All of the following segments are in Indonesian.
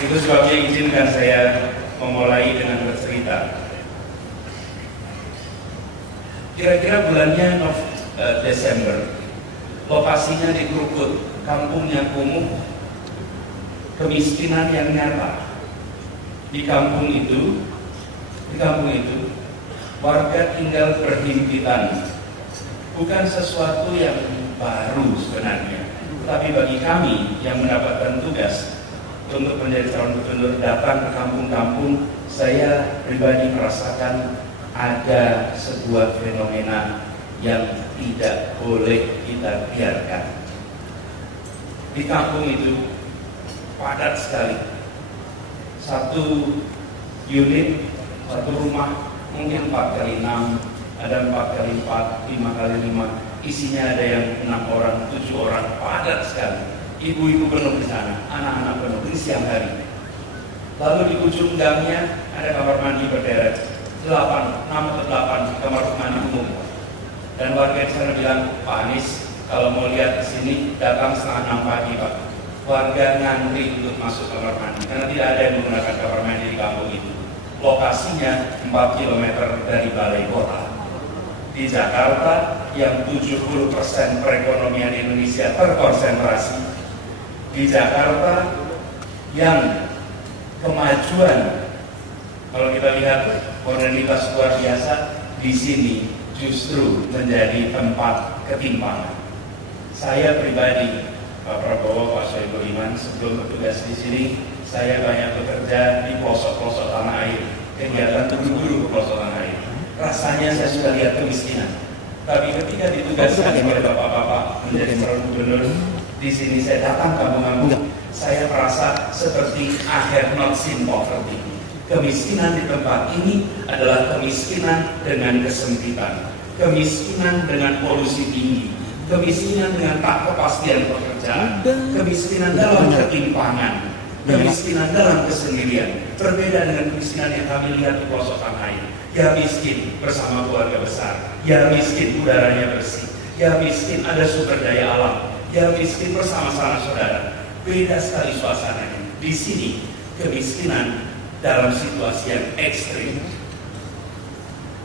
Itu sebabnya izinkan saya memulai dengan bercerita. Kira-kira bulannya Desember, lokasinya di Krukut, kampungnya kumuh, kemiskinan yang nyata. Di kampung itu, warga tinggal berhimpitan. Bukan sesuatu yang baru sebenarnya, tapi bagi kami yang mendapatkan tugas untuk menjadi calon gubernur datang ke kampung-kampung, saya pribadi merasakan ada sebuah fenomena yang tidak boleh kita biarkan. Di kampung itu padat sekali. Satu unit, satu rumah mungkin 4x6, ada 4x4, 5x5, isinya ada yang 6 orang, 7 orang, padat sekali. Ibu-ibu penuh di sana, anak-anak penuh, ini siang hari. Lalu di ujung gangnya ada kamar mandi berderet, 6 atau 8 kamar mandi umum. Dan warga di sana bilang, Pak Anies, kalau mau lihat di sini datang setengah 6 pagi, Pak. Warga ngantri untuk masuk kamar mandi karena tidak ada yang menggunakan kamar mandi di kampung itu. Lokasinya 4 km dari balai kota. Di Jakarta yang 70% perekonomian Indonesia terkonsentrasi, di Jakarta yang kemajuan, kalau kita lihat modernitas luar biasa, di sini justru menjadi tempat ketimpangan. Saya pribadi, Pak Prabowo, Pak Soebul Iman, sebelum bertugas di sini, saya banyak bekerja di pelosok-pelosok tanah air, kegiatan guru-guru ke pelosok tanah air. Rasanya saya sudah lihat kemiskinan. Tapi ketika ditugaskan oleh bapak-bapak menjadi calon gubernur, di sini saya datang kampung-kampung, saya merasa seperti I have not seen poverty. Kemiskinan di tempat ini adalah kemiskinan dengan kesempitan, kemiskinan dengan polusi tinggi, kemiskinan dengan tak kepastian pekerjaan, kemiskinan dalam ketimpangan, kemiskinan dalam kesendirian. Berbeda dengan kemiskinan yang kami lihat di pelosok tanah air. Ya miskin bersama keluarga besar, ya miskin udaranya bersih, ya miskin ada sumber daya alam, ya miskin bersama-sama saudara. Beda sekali suasananya. Di sini kemiskinan dalam situasi yang ekstrim.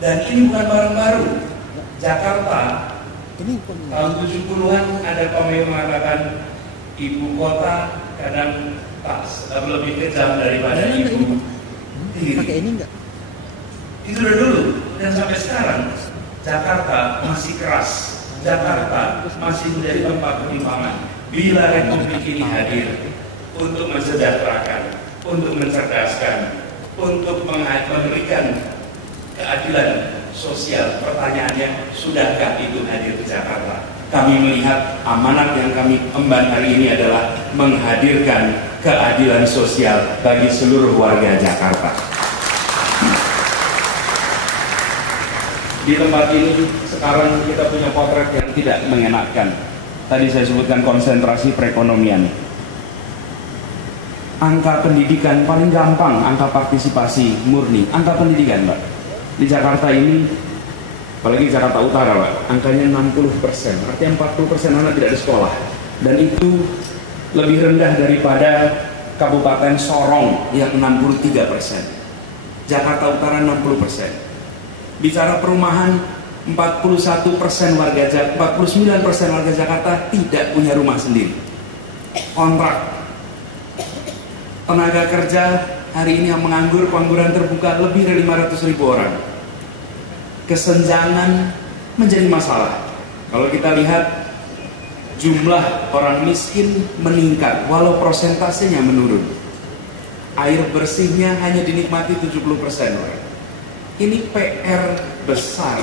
Dan ini bukan barang baru. Jakarta tahun 70-an ada pemain mengatakan ibu kota kadang tak lebih kejam daripada ibu tiri. Itu udah dulu, dan sampai sekarang Jakarta masih keras. Jakarta masih menjadi tempat ketimpangan. Bila Republik ini hadir untuk mensejahterakan, untuk mencerdaskan, untuk memberikan keadilan sosial, pertanyaannya, sudahkah itu hadir di Jakarta? Kami melihat amanat yang kami emban hari ini adalah menghadirkan keadilan sosial bagi seluruh warga Jakarta. Di tempat ini sekarang kita punya potret yang tidak mengenakan. Tadi saya sebutkan konsentrasi perekonomian. Angka pendidikan paling gampang, angka partisipasi murni, angka pendidikan, Mbak. Di Jakarta ini, apalagi Jakarta Utara, Mbak, angkanya 60%, artinya 40% anak tidak ada sekolah. Dan itu lebih rendah daripada Kabupaten Sorong yang 63%. Jakarta Utara 60%. Bicara perumahan, 49% warga Jakarta tidak punya rumah sendiri. Kontrak. Tenaga kerja hari ini yang menganggur, pengangguran terbuka lebih dari 500.000 orang. Kesenjangan menjadi masalah. Kalau kita lihat jumlah orang miskin meningkat walau persentasenya menurun. Air bersihnya hanya dinikmati 70% orang. Ini PR besar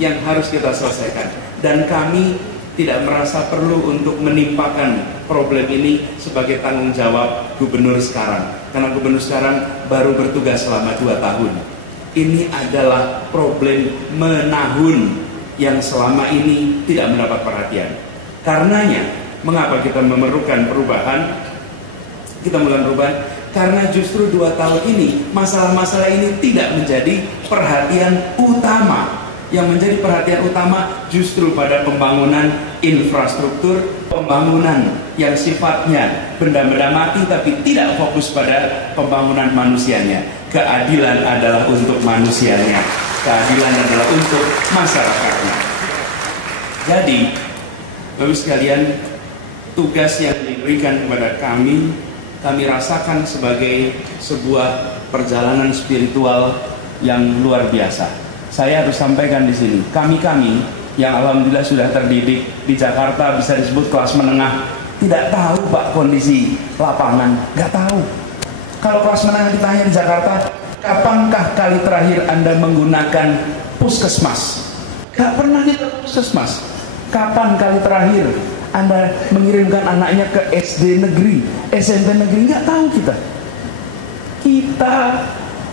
yang harus kita selesaikan, dan kami tidak merasa perlu untuk menimpakan problem ini sebagai tanggung jawab gubernur sekarang, karena gubernur sekarang baru bertugas selama 2 tahun. Ini adalah problem menahun yang selama ini tidak mendapat perhatian. Karenanya, mengapa kita memerlukan perubahan? Kita melakukan perubahan karena justru 2 tahun ini masalah-masalah ini tidak menjadi perhatian utama. Yang menjadi perhatian utama justru pada pembangunan infrastruktur, pembangunan yang sifatnya benda-benda mati tapi tidak fokus pada pembangunan manusianya. Keadilan adalah untuk manusianya, keadilan adalah untuk masyarakatnya. Jadi, Bapak sekalian, tugas yang diberikan kepada kami rasakan sebagai sebuah perjalanan spiritual yang luar biasa. Saya harus sampaikan di sini, kami yang alhamdulillah sudah terdidik di Jakarta, bisa disebut kelas menengah, tidak tahu Pak kondisi lapangan, nggak tahu. Kalau kelas menengah ditanya di Jakarta, kapankah kali terakhir Anda menggunakan puskesmas? Nggak pernah kita puskesmas. Kapan kali terakhir Anda mengirimkan anaknya ke SD negeri, SMP negeri? Nggak tahu kita. Kita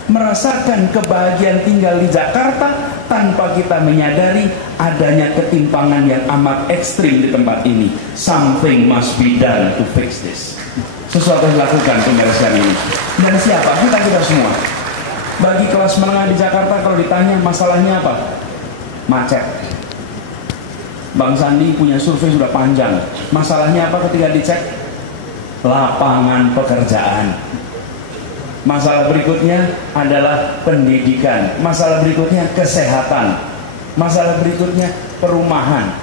merasakan kebahagiaan tinggal di Jakarta tanpa kita menyadari adanya ketimpangan yang amat ekstrim di tempat ini. Something must be done to fix this. Sesuatu yang dilakukan pemberesan ini. Dan siapa? Kita semua. Bagi kelas menengah di Jakarta, kalau ditanya masalahnya apa? Macet. Bang Sandi punya survei sudah panjang. Masalahnya apa ketika dicek? Lapangan pekerjaan. Masalah berikutnya adalah pendidikan. Masalah berikutnya kesehatan. Masalah berikutnya perumahan.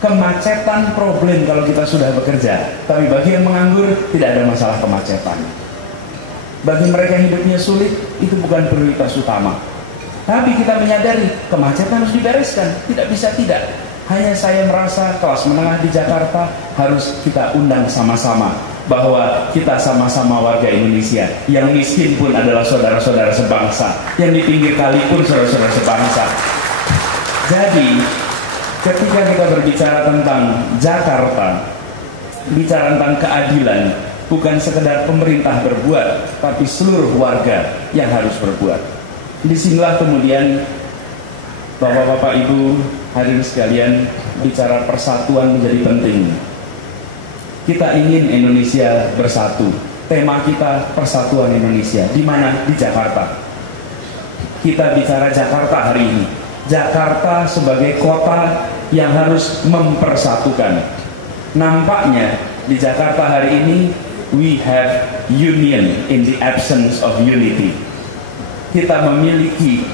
Kemacetan problem kalau kita sudah bekerja. Tapi bagi yang menganggur tidak ada masalah kemacetan. Bagi mereka hidupnya sulit, itu bukan prioritas utama. Tapi kita menyadari kemacetan harus dibereskan. Tidak bisa tidak. Hanya saya merasa kelas menengah di Jakarta harus kita undang sama-sama, bahwa kita sama-sama warga Indonesia. Yang miskin pun adalah saudara-saudara sebangsa, yang di pinggir kali pun saudara-saudara sebangsa. Jadi ketika kita berbicara tentang Jakarta, bicara tentang keadilan, bukan sekedar pemerintah berbuat, tapi seluruh warga yang harus berbuat. Disinilah kemudian Bapak-bapak, Ibu, hadirin sekalian, bicara persatuan menjadi penting. Kita ingin Indonesia bersatu. Tema kita persatuan Indonesia. Di mana? Di Jakarta. Kita bicara Jakarta hari ini. Jakarta sebagai kota yang harus mempersatukan. Nampaknya di Jakarta hari ini we have union in the absence of unity. Kita memiliki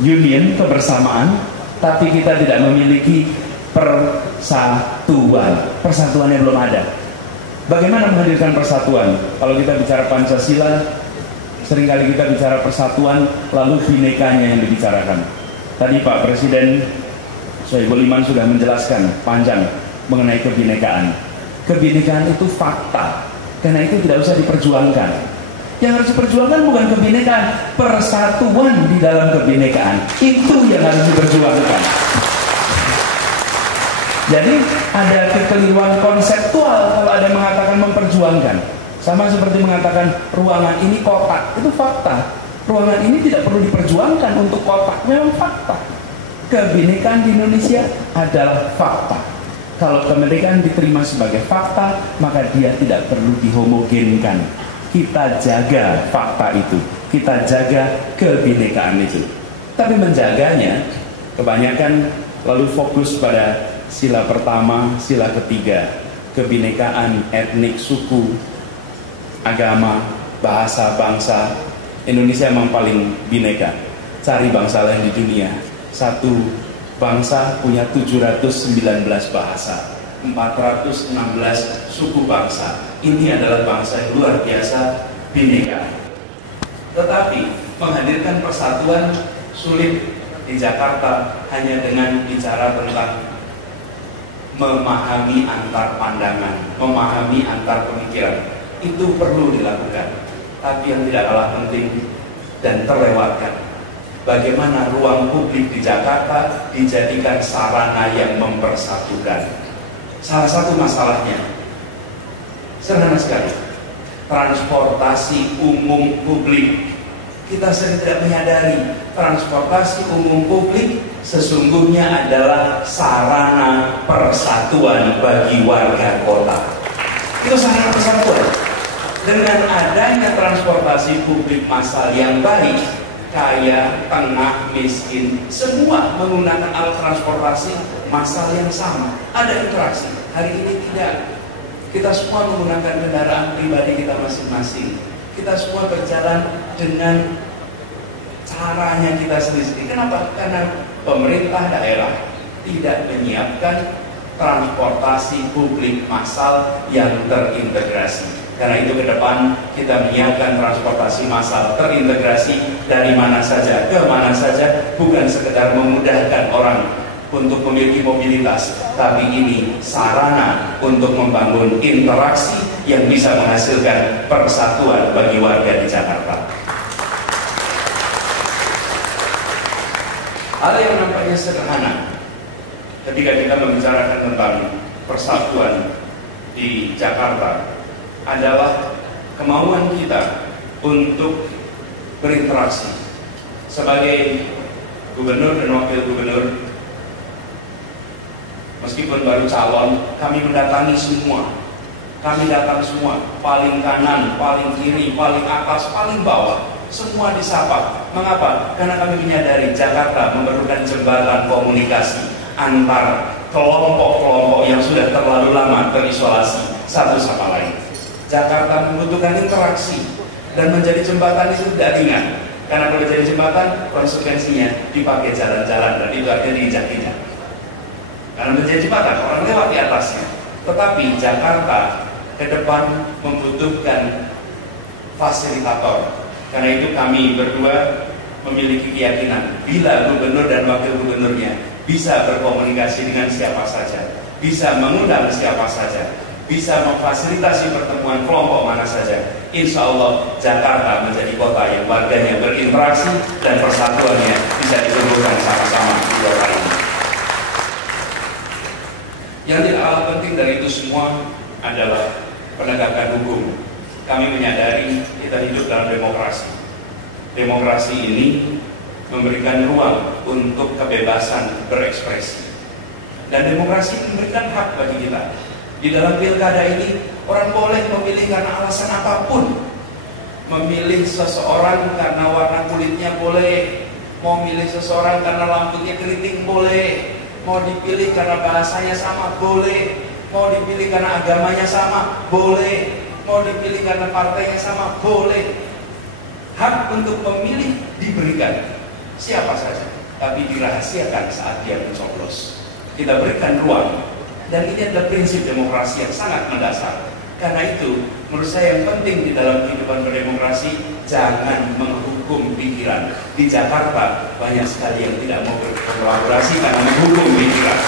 union, kebersamaan, tapi kita tidak memiliki persatuan. Persatuannya belum ada. Bagaimana menghadirkan persatuan? Kalau kita bicara Pancasila, seringkali kita bicara persatuan, lalu binekanya yang dibicarakan. Tadi Pak Presiden Sohibul Iman sudah menjelaskan panjang mengenai kebinekaan. Kebinekaan itu fakta, karena itu tidak usah diperjuangkan. Yang harus diperjuangkan bukan kebinekaan, persatuan di dalam kebinekaan. Itu yang harus diperjuangkan. Jadi ada kekeliruan konseptual kalau ada yang mengatakan memperjuangkan. Sama seperti mengatakan ruangan ini kotak, itu fakta. Ruangan ini tidak perlu diperjuangkan untuk kotak, memang fakta. Kebinekaan di Indonesia adalah fakta. Kalau kemerdekaan diterima sebagai fakta, maka dia tidak perlu dihomogenkan. Kita jaga fakta itu, kita jaga kebinekaan itu. Tapi menjaganya, kebanyakan lalu fokus pada sila pertama, sila ketiga, kebinekaan etnik, suku, agama, bahasa, bangsa. Indonesia memang paling bineka. Cari bangsa lain di dunia. Satu bangsa punya 719 bahasa, 416 suku bangsa. Ini adalah bangsa yang luar biasa bineka. Tetapi menghadirkan persatuan sulit di Jakarta hanya dengan bicara tentang memahami antar pandangan, memahami antar pemikiran. Itu perlu dilakukan. Tapi yang tidak kalah penting dan terlewatkan, bagaimana ruang publik di Jakarta dijadikan sarana yang mempersatukan. Salah satu masalahnya sederhana sekali, transportasi umum publik. Kita sering tidak menyadari transportasi umum publik sesungguhnya adalah sarana persatuan bagi warga kota. Itu sarana persatuan. Dengan adanya transportasi publik massal yang baik, kaya, tengah, miskin, semua menggunakan alat transportasi massal yang sama. Ada interaksi. Hari ini tidak. Kita semua menggunakan kendaraan pribadi kita masing-masing. Kita semua berjalan dengan caranya kita sendiri. Kenapa? Karena pemerintah daerah tidak menyiapkan transportasi publik massal yang terintegrasi. Karena itu ke depan kita menyiapkan transportasi massal terintegrasi dari mana saja ke mana saja, bukan sekedar memudahkan orang untuk memiliki mobilitas, tapi ini sarana untuk membangun interaksi yang bisa menghasilkan persatuan bagi warga di Jakarta. Hal yang nampaknya sederhana ketika kita membicarakan tentang persatuan di Jakarta adalah kemauan kita untuk berinteraksi. Sebagai gubernur dan wakil gubernur, meskipun baru calon, kami mendatangi semua. Kami datang semua, paling kanan, paling kiri, paling atas, paling bawah, semua disapa. Mengapa? Karena kami menyadari Jakarta memerlukan jembatan komunikasi antar kelompok-kelompok yang sudah terlalu lama terisolasi satu sama lain. Jakarta membutuhkan interaksi, dan menjadi jembatan itu tidak ringan. Karena kalau jadi jembatan, konsekuensinya dipakai jalan-jalan, dan itu artinya diinjak-injak. Karena menjadi jembatan, orang lewat di atasnya. Tetapi Jakarta ke depan membutuhkan fasilitator. Karena itu kami berdua memiliki keyakinan bila gubernur dan wakil gubernurnya bisa berkomunikasi dengan siapa saja, bisa mengundang siapa saja, bisa memfasilitasi pertemuan kelompok mana saja, insya Allah Jakarta menjadi kota yang warganya berinteraksi dan persatuannya bisa ditumbuhkan sama-sama di kota ini. Yang tidak kalah penting dari itu semua adalah penegakan hukum. Kami menyadari kita hidup dalam demokrasi. Demokrasi ini memberikan ruang untuk kebebasan berekspresi. Dan demokrasi memberikan hak bagi kita. Di dalam pilkada ini, orang boleh memilih karena alasan apapun. Memilih seseorang karena warna kulitnya boleh. Mau milih seseorang karena rambutnya keriting boleh. Mau dipilih karena bahasanya sama boleh. Mau dipilih karena agamanya sama boleh. Mau dipilih karena partainya sama boleh. Hak untuk memilih diberikan siapa saja, tapi dirahasiakan saat dia mencoblos. Kita berikan ruang. Dan ini adalah prinsip demokrasi yang sangat mendasar. Karena itu, menurut saya yang penting di dalam kehidupan berdemokrasi, jangan menghukum pikiran. Di Jakarta, banyak sekali yang tidak mau berkolaborasi karena menghukum pikiran.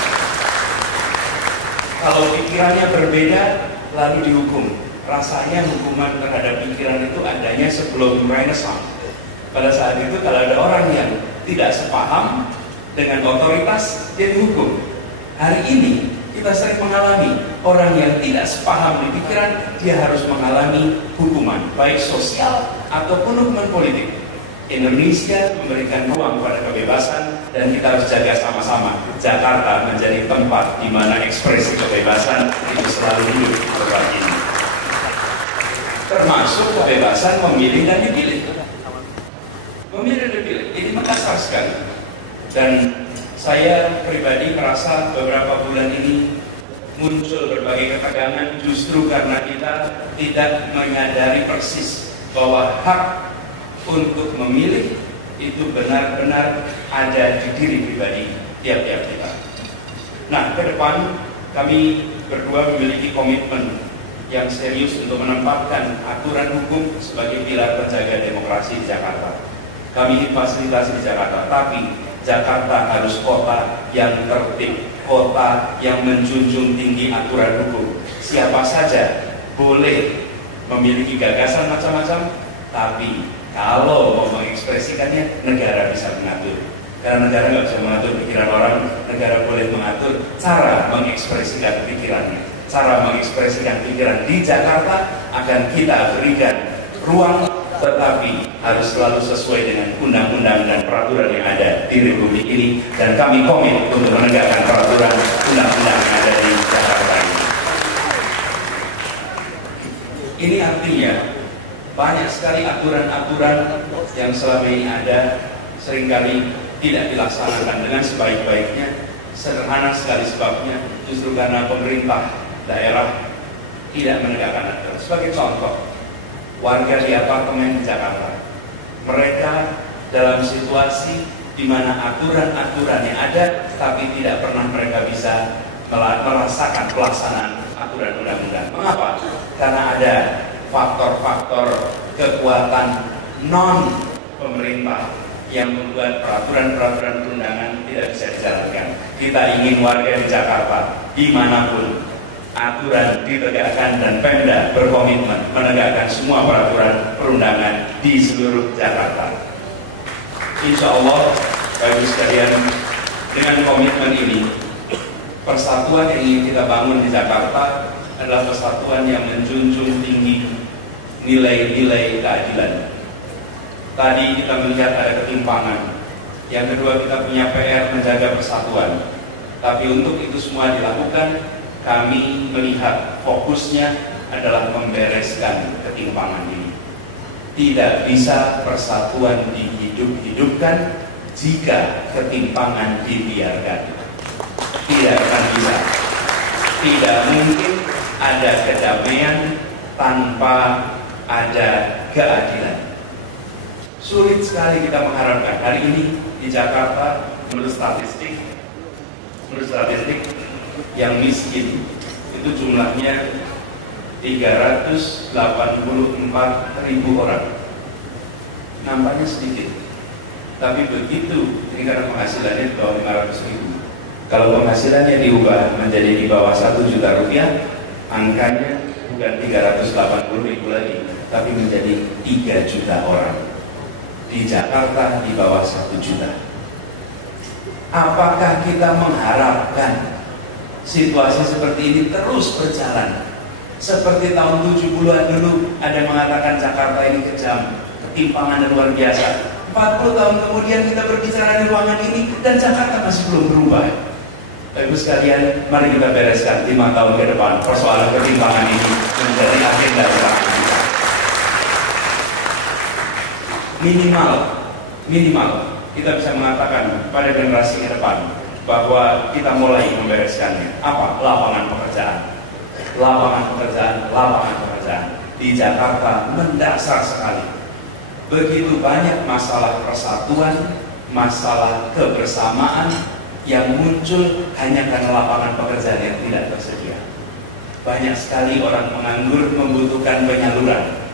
Kalau pikirannya berbeda, lalu dihukum. Rasanya hukuman terhadap pikiran itu adanya sebelum Renaissance. Pada saat itu, kalau ada orang yang tidak sepaham dengan otoritas, dia dihukum. Hari ini, kita sering mengalami orang yang tidak sepaham di pikiran, dia harus mengalami hukuman, baik sosial ataupun hukuman politik. Indonesia memberikan ruang pada kebebasan, dan kita harus jaga sama-sama. Jakarta menjadi tempat di mana ekspresi kebebasan itu selalu hidup berbagi. Termasuk kebebasan memilih dan dipilih. Memilih dan dipilih, ini mendasar sekali. Dan saya pribadi merasa beberapa bulan ini muncul berbagai ketegangan justru karena kita tidak menyadari persis bahwa hak untuk memilih itu benar-benar ada di diri pribadi tiap-tiap kita. Nah, ke depan kami berdua memiliki komitmen yang serius untuk menempatkan aturan hukum sebagai pilar penjaga demokrasi di Jakarta. Kami ingin fasilitasi di Jakarta, tapi Jakarta harus kota yang tertib, kota yang menjunjung tinggi aturan hukum. Siapa saja boleh memiliki gagasan macam-macam, tapi kalau mau mengekspresikannya, negara bisa mengatur. Karena negara nggak bisa mengatur pikiran orang, negara boleh mengatur cara mengekspresikan pikirannya. Cara mengekspresikan pikiran di Jakarta akan kita berikan ruang, tetapi harus selalu sesuai dengan undang-undang dan peraturan yang ada di Republik ini. Dan kami komit untuk menegakkan peraturan undang-undang yang ada di Jakarta ini. Ini artinya banyak sekali aturan-aturan yang selama ini ada seringkali tidak dilaksanakan dengan sebaik-baiknya. Sederhana sekali sebabnya, justru karena pemerintah daerah tidak menegakkan aturan. Sebagai contoh, warga di apartemen di Jakarta, mereka dalam situasi di mana aturan-aturan yang ada, tapi tidak pernah mereka bisa merasakan pelaksanaan aturan undang-undang. Mengapa? Karena ada faktor-faktor kekuatan non pemerintah yang membuat peraturan-peraturan perundangan tidak bisa dijalankan. Kita ingin warga di Jakarta dimanapun aturan ditegakkan dan Pemda berkomitmen menegakkan semua peraturan perundangan di seluruh Jakarta. Insya Allah, Bapak Ibu sekalian, dengan komitmen ini, persatuan yang ingin kita bangun di Jakarta adalah persatuan yang menjunjung tinggi nilai-nilai keadilan. Tadi kita melihat ada ketimpangan. Yang kedua, kita punya PR menjaga persatuan. Tapi untuk itu semua dilakukan, kami melihat fokusnya adalah membereskan ketimpangan ini. Tidak bisa persatuan dihidup-hidupkan jika ketimpangan dibiarkan. Tidak akan bisa. Tidak mungkin ada kedamaian tanpa ada keadilan. Sulit sekali kita mengharapkan. Hari ini di Jakarta, menurut statistik yang miskin itu jumlahnya 384.000 orang. Nampaknya sedikit, tapi begitu, ini karena penghasilannya di bawah 500.000. Kalau penghasilannya diubah menjadi di bawah 1 juta rupiah, angkanya bukan 380.000 lagi, tapi menjadi 3 juta orang. Di Jakarta di bawah 1 juta. Apakah kita mengharapkan situasi seperti ini terus berjalan? Seperti tahun 70-an dulu ada yang mengatakan Jakarta ini kejam, ketimpangan dan luar biasa. 40 tahun kemudian kita berbicara di ruangan ini dan Jakarta masih belum berubah. Bapak Ibu sekalian, mari kita bereskan 5 tahun ke depan persoalan ketimpangan ini menjadi agenda bersama kita. Minimal kita bisa mengatakan pada generasi ke depan bahwa kita mulai membereskannya. Apa? Lapangan pekerjaan di Jakarta mendasar sekali. Begitu banyak masalah persatuan, masalah kebersamaan yang muncul hanya karena lapangan pekerjaan yang tidak tersedia. Banyak sekali orang menganggur membutuhkan penyaluran.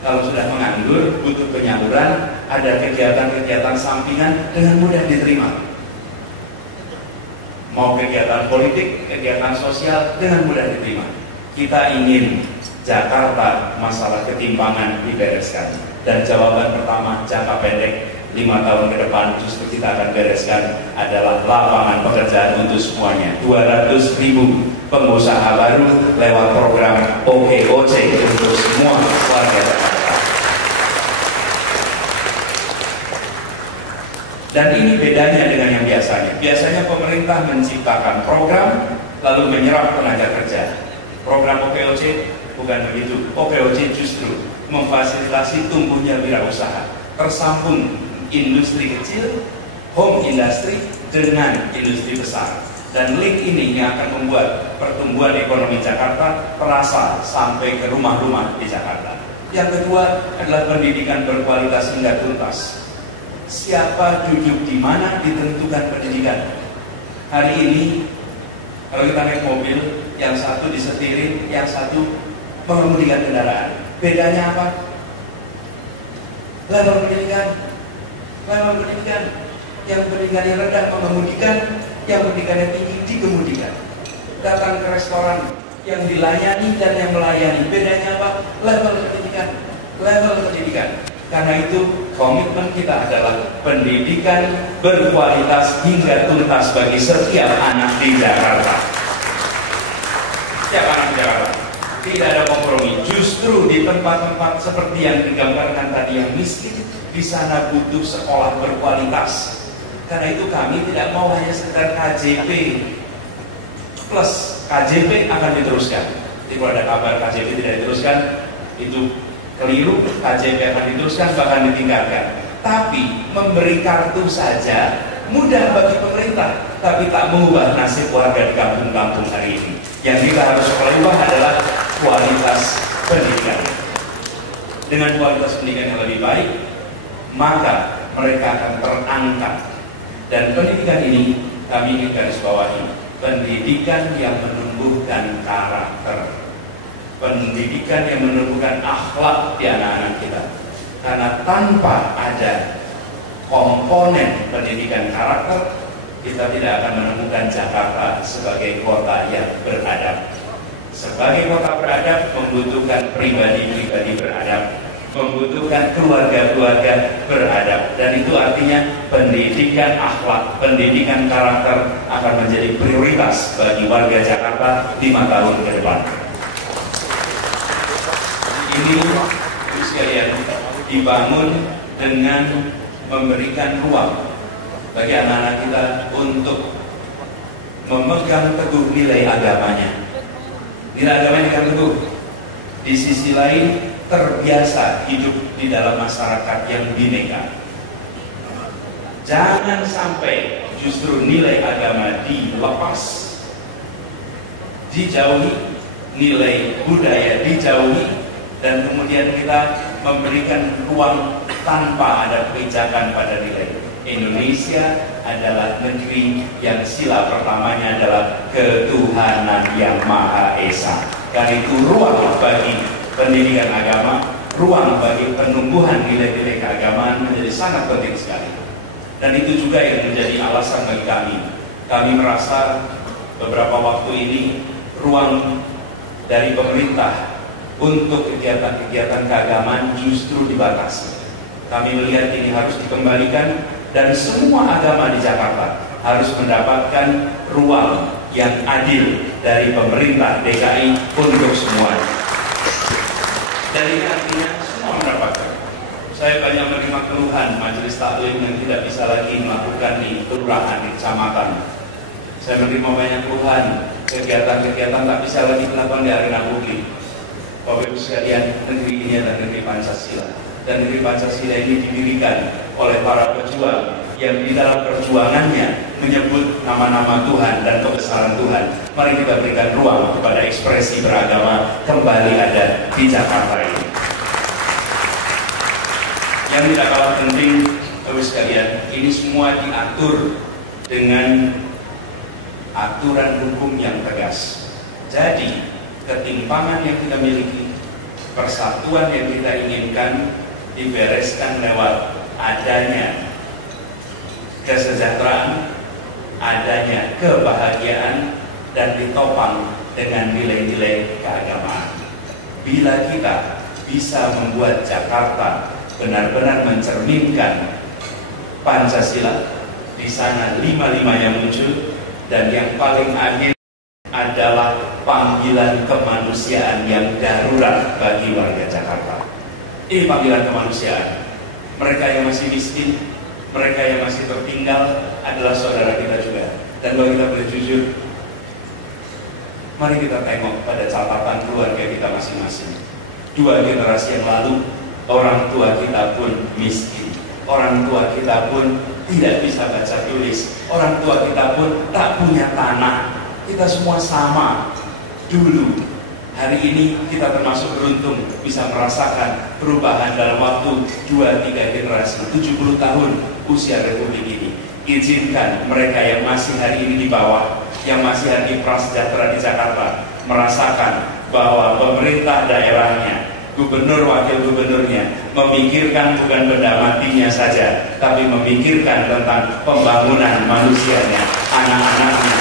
Kalau sudah menganggur, butuh penyaluran, ada kegiatan-kegiatan sampingan dengan mudah diterima. Mau kegiatan politik, kegiatan sosial dengan mudah diterima. Kita ingin Jakarta masalah ketimpangan dibereskan. Dan jawaban pertama jangka pendek 5 tahun ke depan justru kita akan bereskan adalah lapangan pekerjaan untuk semuanya. 200.000 pengusaha baru lewat program OKOC untuk semua warga Jakarta. Dan ini bedanya dengan yang biasanya. Biasanya pemerintah menciptakan program lalu menyerap tenaga kerja. Program OKOC bukan begitu. OKOC justru memfasilitasi tumbuhnya wirausaha. Tersambung industri kecil, home industry dengan industri besar. Dan link ini yang akan membuat pertumbuhan ekonomi Jakarta terasa sampai ke rumah-rumah di Jakarta. Yang kedua adalah pendidikan berkualitas hingga tuntas. Siapa duduk di mana ditentukan pendidikan. Hari ini kalau kita naik mobil, yang satu disetirin, yang satu mengemudikan kendaraan. Bedanya apa? Level pendidikan. Yang pendidikannya rendah mengemudikan, yang pendidikannya tinggi dikemudikan. Datang ke restoran, yang dilayani dan yang melayani. Bedanya apa? Level pendidikan. Karena itu komitmen kita adalah pendidikan berkualitas hingga tuntas bagi setiap anak di Jakarta. Setiap anak di Jakarta. Tidak ada kompromi. Justru di tempat-tempat seperti yang digambarkan tadi yang miskin, di sana butuh sekolah berkualitas. Karena itu kami tidak mau hanya sekedar KJP plus. KJP akan diteruskan. Jadi kalau ada kabar KJP tidak diteruskan, itu keliru. KJP akan diteruskan, bahkan ditingkatkan. Tapi memberi kartu saja mudah bagi pemerintah, tapi tak mengubah nasib warga di kampung-kampung hari ini. Yang kita harus ubah adalah kualitas pendidikan. Dengan kualitas pendidikan yang lebih baik, maka mereka akan terangkat. Dan pendidikan ini kami ingin garis bawahi, pendidikan yang menumbuhkan karakter, pendidikan yang menumbuhkan akhlak di anak-anak kita. Karena tanpa ada komponen pendidikan karakter, kita tidak akan menemukan Jakarta sebagai kota yang beradab. Sebagai kota beradab membutuhkan pribadi-pribadi beradab, membutuhkan keluarga-keluarga beradab, dan itu artinya pendidikan akhlak, pendidikan karakter akan menjadi prioritas bagi warga Jakarta 5 tahun ke depan. Ini sekalian dibangun dengan memberikan ruang bagi anak-anak kita untuk memegang teguh nilai agamanya. Nilai agamanya dipegang teguh. Di sisi lain terbiasa hidup di dalam masyarakat yang bineka. Jangan sampai justru nilai agama dilepas, dijauhi, nilai budaya dijauhi, dan kemudian kita memberikan ruang tanpa ada pijakan pada nilai. Indonesia adalah negeri yang sila pertamanya adalah ketuhanan yang Maha Esa. Karena itu ruang bagi pendidikan agama, ruang bagi penumbuhan nilai-nilai keagamaan menjadi sangat penting sekali. Dan itu juga yang menjadi alasan bagi kami. Kami merasa beberapa waktu ini ruang dari pemerintah untuk kegiatan-kegiatan keagamaan justru dibatasi. Kami melihat ini harus dikembalikan dan semua agama di Jakarta harus mendapatkan ruang yang adil dari pemerintah DKI untuk semuanya. Dan ini artinya semua mendapatkan. Saya banyak menerima keluhan majelis taklim yang tidak bisa lagi melakukan di kelurahan, di kecamatan. Saya menerima banyak keluhan, kegiatan-kegiatan tak bisa lagi dilakukan di arena publik. Bapak Ibu sekalian, negeri ini adalah negeri Pancasila. Dan negeri Pancasila ini didirikan oleh para pejuang yang di dalam perjuangannya menyebut nama-nama Tuhan dan kebesaran Tuhan. Mari kita berikan ruang kepada ekspresi beragama kembali ada di Jakarta ini. Yang tidak kalah penting, Bapak sekalian, ini semua diatur dengan aturan hukum yang tegas. Jadi, ketimpangan yang kita miliki, persatuan yang kita inginkan dibereskan lewat adanya kesejahteraan, adanya kebahagiaan, dan ditopang dengan nilai-nilai keagamaan. Bila kita bisa membuat Jakarta benar-benar mencerminkan Pancasila, di sana 5-5-nya muncul, dan yang paling akhir adalah panggilan kemanusiaan yang darurat bagi warga Jakarta. Ini panggilan kemanusiaan. Mereka yang masih miskin, mereka yang masih tertinggal adalah saudara kita juga. Dan kalau kita boleh jujur, mari kita tengok pada catatan keluarga kita masing-masing. 2 generasi yang lalu, orang tua kita pun miskin. Orang tua kita pun tidak bisa baca tulis. Orang tua kita pun tak punya tanah. Kita semua sama dulu. Hari ini kita termasuk beruntung bisa merasakan perubahan dalam waktu 2-3 generasi, 70 tahun usia Republik ini. Izinkan mereka yang masih hari ini di bawah, yang masih hari ini prasejahtera di Jakarta, merasakan bahwa pemerintah daerahnya, gubernur wakil gubernurnya memikirkan bukan benda matinya saja, tapi memikirkan tentang pembangunan manusianya, anak-anaknya,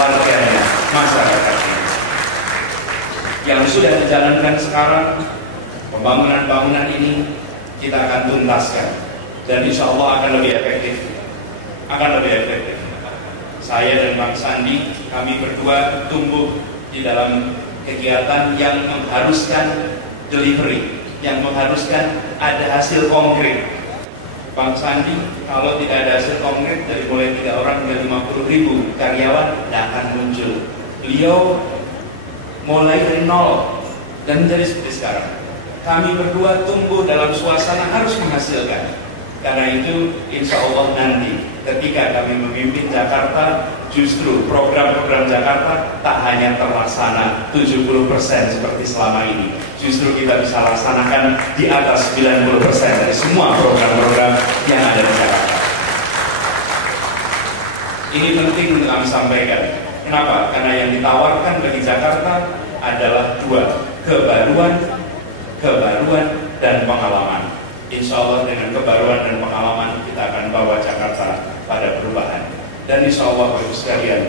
warganya, masyarakatnya. Yang sudah dijalankan sekarang, pembangunan-bangunan ini kita akan tuntaskan, dan insya Allah akan lebih efektif. Saya dan Bang Sandi, kami berdua tumbuh di dalam kegiatan yang mengharuskan delivery, yang mengharuskan ada hasil konkret. Bang Sandi, kalau tidak ada hasil konkret, dari mulai 3 orang hingga 50.000 karyawan tidak akan muncul. Beliau mulai dari nol dan menjadi seperti sekarang. Kami berdua tumbuh dalam suasana harus menghasilkan. Karena itu insya Allah nanti ketika kami memimpin Jakarta, justru program-program Jakarta tak hanya terlaksana 70% seperti selama ini, justru kita bisa laksanakan di atas 90% dari semua program-program yang ada di Jakarta. Ini penting untuk kami sampaikan. Kenapa? Karena yang ditawarkan bagi Jakarta adalah dua, kebaruan dan pengalaman. Insya Allah dengan kebaruan dan pengalaman kita akan bawa Jakarta pada perubahan. Dan insya Allah Bapak Ibu sekalian,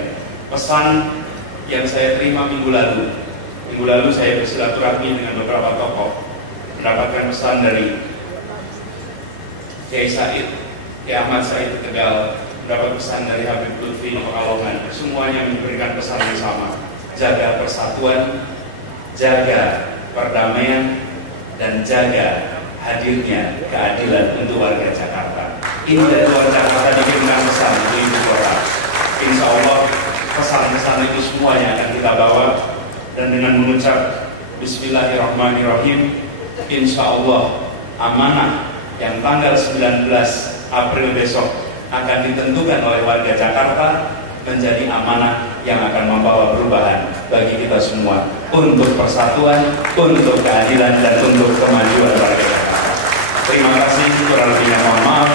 pesan yang saya terima minggu lalu saya bersilaturahmi dengan beberapa tokoh, mendapatkan pesan dari Kiai Said, Kiai Ahmad Said Tegal, mendapat pesan dari Habib Lutfi Pekalongan. Semuanya memberikan pesan yang sama: jaga persatuan, jaga perdamaian, dan jaga hadirnya keadilan untuk warga Jakarta. Ini dari luar Jakarta dikirimkan pesan untuk ibu kota. Insya Allah pesan-pesan itu semuanya akan kita bawa, dan dengan mengucap Bismillahirrahmanirrahim, insya Allah amanah yang tanggal 19 April besok akan ditentukan oleh warga Jakarta menjadi amanah yang akan membawa perubahan bagi kita semua, untuk persatuan, untuk keadilan, dan untuk kemajuan warga Jakarta. Terima kasih, kurang lebihnya mohon maaf.